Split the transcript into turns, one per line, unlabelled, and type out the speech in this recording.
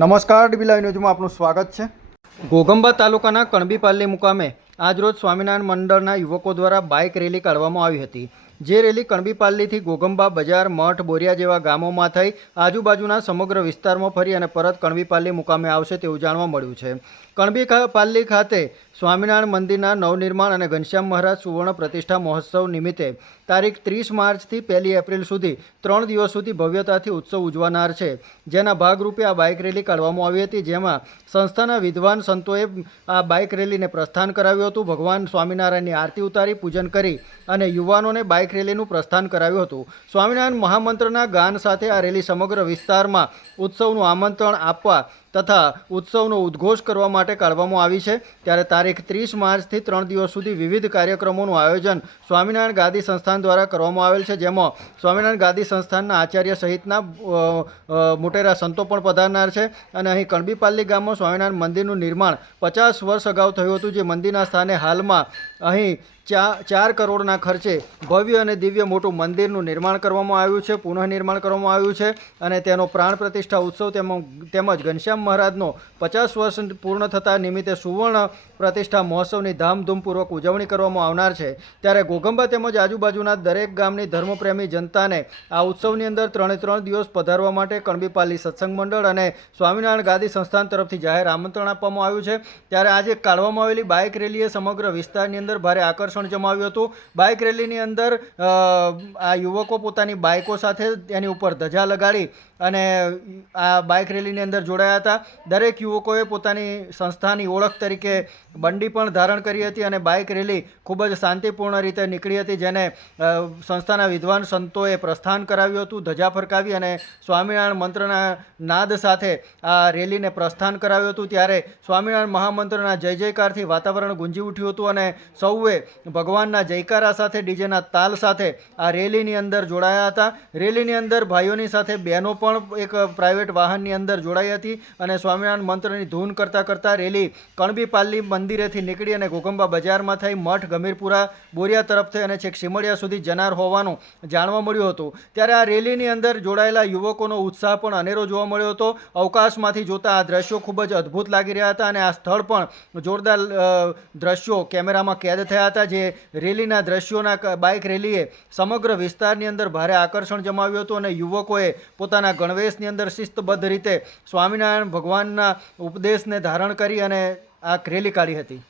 નમસ્કાર dB live ન્યૂઝમાં આપનું સ્વાગત છે. ઘોઘંબા તાલુકાના કણબીપાલ્લી મુકામે આજરોજ સ્વામિનારાયણ મંડળના યુવકો દ્વારા બાઇક રેલી કાઢવામાં આવી હતી. જે રેલી કણબીપાલ્લીથી ઘોઘંબા બજાર, મઠ, બોરિયા જેવા ગામોમાં થઈ આજુબાજુના સમગ્ર વિસ્તારમાં ફરી અને પરત કણબીપાલ્લી મુકામે આવશે તેવું જાણવા મળ્યું છે. કણબી પાલ્લી ખાતે સ્વામિનારાયણ મંદિરના નવનિર્માણ અને ઘનશ્યામ મહારાજ સુવર્ણ પ્રતિષ્ઠા મહોત્સવ નિમિત્તે તારીખ ત્રીસ માર્ચથી પહેલી એપ્રિલ સુધી ત્રણ દિવસ સુધી ભવ્યતાથી ઉત્સવ ઉજવાનાર છે. જેના ભાગરૂપે આ બાઇક રેલી કાઢવામાં આવી હતી, જેમાં સંસ્થાના વિદ્વાન સંતોએ આ બાઇક રેલીને પ્રસ્થાન કરાવ્યું હતું. ભગવાન સ્વામિનારાયણની આરતી ઉતારી, પૂજન કરી અને યુવાનોને બાઇક રેલીનું પ્રસ્થાન કરાવ્યું હતું. સ્વામિનારાયણ મહામંત્રના ગાન સાથે આ રેલી સમગ્ર વિસ્તારમાં ઉત્સવનું આમંત્રણ આપવા તથા ઉત્સવનો ઉદ્ઘોષ કરવા માટે કાઢવામાં આવી છે. ત્યારે તારીખ ત્રીસ માર્ચથી ત્રણ દિવસ સુધી વિવિધ કાર્યક્રમોનું આયોજન સ્વામિનારાયણ ગાદી સંસ્થાન દ્વારા કરવામાં આવેલ છે, જેમાં સ્વામિનારાયણ ગાદી સંસ્થાનના આચાર્ય સહિતના મોટેરા સંતો પણ પધારનાર છે. અને અહીં કણબીપાલ્લી ગામમાં સ્વામિનારાયણ મંદિરનું નિર્માણ પચાસ વર્ષ અગાઉ થયું હતું, જે મંદિરના સ્થાને હાલમાં અહીં ચા ચાર કરોડના ખર્ચે ભવ્ય અને દિવ્ય મોટું મંદિરનું નિર્માણ કરવામાં આવ્યું છે, પુનઃનિર્માણ કરવામાં આવ્યું છે અને તેનો પ્રાણ પ્રતિષ્ઠા ઉત્સવ તેમજ ઘનશ્યામ મહારાજનો પચાસ વર્ષ પૂર્ણ થતા નિમિત્તે સુવર્ણ પ્રતિષ્ઠા મહોત્સવની ધામધૂમપૂર્વક ઉજવણી કરવામાં આવનાર છે. ત્યારે ઘોગંબા તેમજ આજુબાજુના દરેક ગામની ધર્મપ્રેમી જનતાને આ ઉત્સવની અંદર ત્રણે ત્રણ દિવસ પધારવા માટે કણબીપાલી સત્સંગ મંડળ અને સ્વામિનારાયણ ગાદી સંસ્થાન તરફથી જાહેર આમંત્રણ આપવામાં આવ્યું છે. ત્યારે આજે કાઢવામાં આવેલી બાઇક રેલીએ સમગ્ર વિસ્તારની અંદર ભારે આકર્ષણ જમાવ્યું હતું. બાઇક રેલીની અંદર આ યુવકો પોતાની બાઇકો સાથે એની ઉપર ધજા લગાડી અને આ બાઇક રેલીની અંદર જોડાયા હતા. દરેક યુવકોએ પોતાની સંસ્થાની ઓળખ તરીકે બંડી પણ ધારણ કરી હતી અને બાઇક રેલી ખૂબ જ શાંતિપૂર્ણ રીતે નીકળી હતી, જેને સંસ્થાના વિદ્વાન સંતોએ પ્રસ્થાન કરાવ્યું હતું, ધજા ફરકાવી અને સ્વામિનારાયણ મંત્રના નાદ સાથે આ રેલીને પ્રસ્થાન કરાવ્યું હતું. ત્યારે સ્વામિનારાયણ મહામંત્રના જય જયકારથી વાતાવરણ ગુંજી ઉઠ્યું હતું અને સૌએ ભગવાનના જયકારા સાથે, ડીજેના તાલ સાથે આ રેલીની અંદર જોડાયા હતા. રેલીની અંદર ભાઈઓની સાથે બહેનો પણ એક પ્રાઇવેટ વાહનની અંદર જોડાઈ હતી અને સ્વામિનારાયણ મંત્રની ધૂન કરતાં કરતાં રેલી કણબીપાલ્લી મંદિરેથી નીકળી અને ઘોગંબા બજારમાં થઈ, મઠ, ગમીરપુરા, બોરિયા તરફ થઈ અને છેક સિમડિયા સુધી જનાર હોવાનું જાણવા મળ્યું હતું. ત્યારે આ રેલીની અંદર જોડાયેલા યુવકોનો ઉત્સાહ પણ અનેરો જોવા મળ્યો હતો. અવકાશમાંથી જોતા આ દ્રશ્યો ખૂબ જ અદ્ભુત લાગી રહ્યા હતા અને આ સ્થળ પણ જોરદાર દ્રશ્યો કેમેરામાં કેદ થયા હતા. જે રેલીના દ્રશ્યોના બાઇક રેલીએ સમગ્ર વિસ્તારની અંદર ભારે આકર્ષણ જમાવ્યું હતું અને યુવકોએ પોતાના ગણવેશની અંદર શિસ્તબદ્ધ રીતે સ્વામિનારાયણ ભગવાનના ઉપદેશને ધારણ કરી અને આ રેલી કાઢી હતી.